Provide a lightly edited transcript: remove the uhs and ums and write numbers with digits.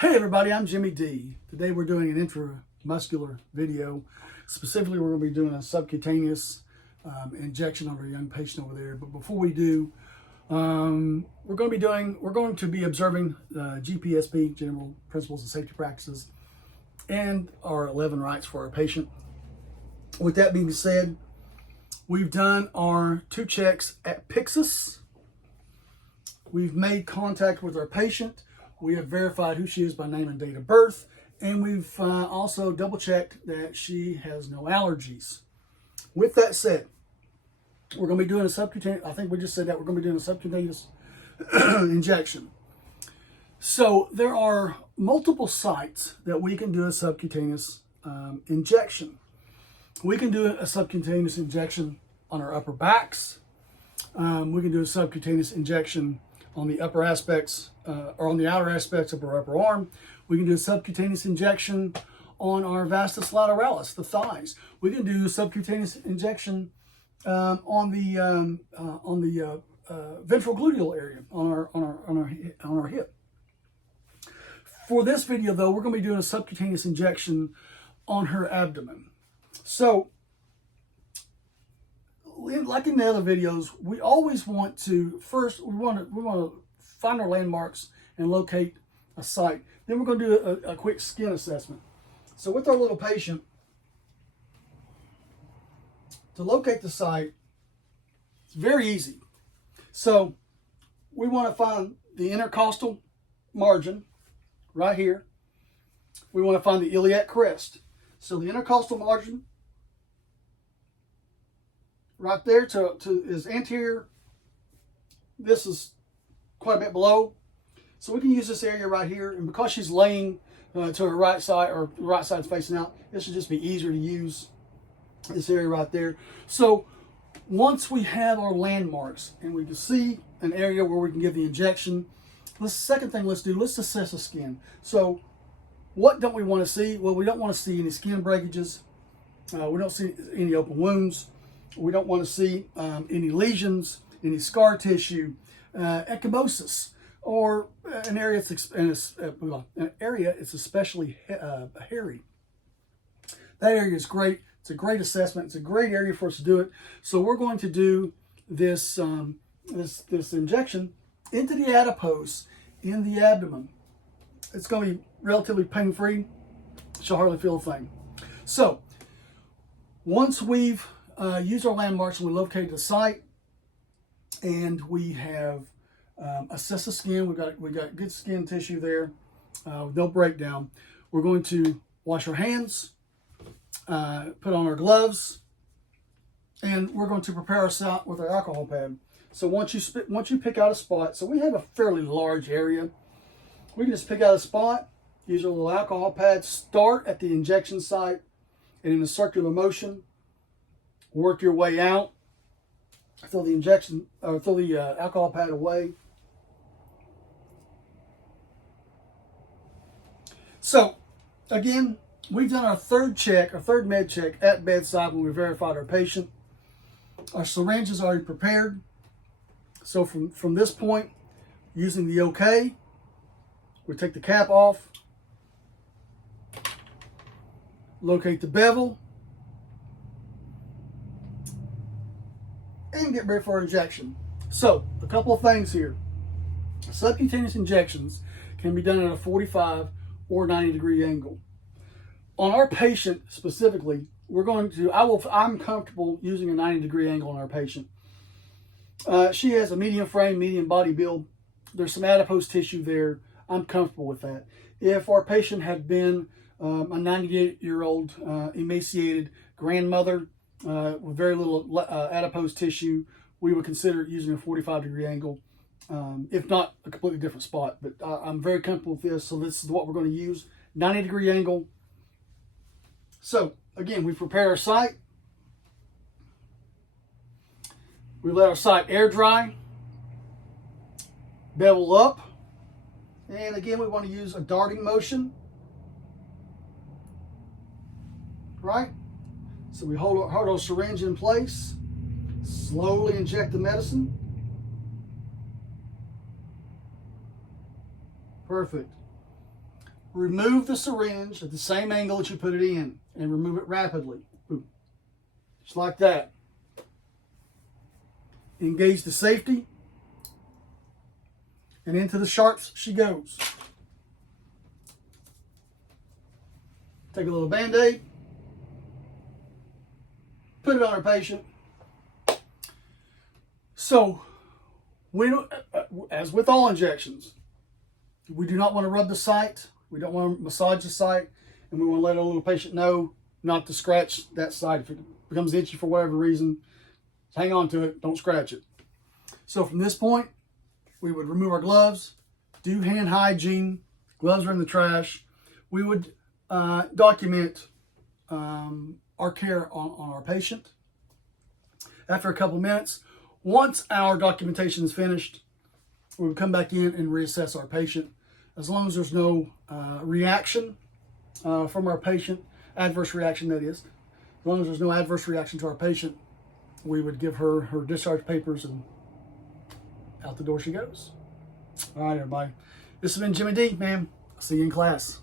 Hey everybody, I'm Jimmy D. Today we're doing an intramuscular video. Specifically, we're going to be doing a subcutaneous injection on our young patient over there. But before we do, we're going to be observing GPSP, General Principles and Safety Practices, and our 11 rights for our patient. With that being said, we've done our 2 checks at Pyxis. We've made contact with our patient. We have verified who she is by name and date of birth, and we've also double checked that she has no allergies. With that said, we're going to be doing a subcutaneous, I think we just said that we're going to be doing a subcutaneous injection. So there are multiple sites that we can do a subcutaneous injection. We can do a subcutaneous injection on our upper backs. We can do a subcutaneous injection on the upper aspects or on the outer aspects of our upper arm. We can do a subcutaneous injection on our vastus lateralis, the thighs. We can do a subcutaneous injection on the ventral gluteal area, on our hip. For this video, though, we're going to be doing a subcutaneous injection on her abdomen. So, like in the other videos, we always want to first we want to find our landmarks and locate a site. Then we're going to do a quick skin assessment. So with our little patient, to locate the site, it's very easy. So we want to find the intercostal margin right here. We want to find the iliac crest. So the intercostal margin right there is anterior. This is quite a bit below. So we can use this area right here. And because she's laying to her right side, or the right side's facing out, this should just be easier to use this area right there. So once we have our landmarks and we can see an area where we can give the injection, the second thing let's assess the skin. So what don't we want to see? Well, we don't want to see any skin breakages. We don't see any open wounds. We don't want to see any lesions, any scar tissue, ecchymosis, or an area it's especially hairy. That area is great. It's a great assessment. It's a great area for us to do it. So we're going to do this this injection into the adipose in the abdomen. It's going to be relatively pain-free. She'll hardly feel a thing. So once we've used our landmarks and we located the site, and we have assessed the skin, we got good skin tissue there, no breakdown. We're going to wash our hands, put on our gloves, and we're going to prepare our site with our alcohol pad. So once you pick out a spot, so we have a fairly large area, we can just pick out a spot, use our little alcohol pad, start at the injection site, and in a circular motion, work your way out. Throw the alcohol pad away. So again, we've done our third med check at bedside when we verified our patient. Our syringe is already prepared. So from this point, using the OK, we take the cap off, locate the bevel, and get ready for our injection. So, a couple of things here. Subcutaneous injections can be done at a 45 or 90 degree angle. On our patient specifically, I'm comfortable using a 90 degree angle on our patient. She has a medium frame, medium body build. There's some adipose tissue there. I'm comfortable with that. If our patient had been a 98-year-old emaciated grandmother, with very little adipose tissue, we would consider using a 45 degree angle, if not a completely different spot. But I'm very comfortable with this, so this is what we're going to use, 90 degree angle. So again, we prepare our site. We let our site air dry, bevel up, and again we want to use a darting motion, right? So we hold our syringe in place, slowly inject the medicine. Perfect. remove the syringe at the same angle that you put it in and remove it rapidly. Boom. Just like that. Engage the safety. And into the sharps she goes. Take a little Band-Aid. Put it on our patient. So, as with all injections, we do not want to rub the site. We don't want to massage the site. And we want to let a little patient know not to scratch that site. If it becomes itchy for whatever reason, hang on to it. Don't scratch it. So from this point, we would remove our gloves, do hand hygiene. Gloves are in the trash. We would document our care on our patient. After a couple minutes, once our documentation is finished, we would come back in and reassess our patient. As long as there's no reaction from our patient, adverse reaction that is, as long as there's no adverse reaction to our patient, we would give her her discharge papers and out the door she goes. All right, everybody. This has been Jimmy D, ma'am. I'll see you in class.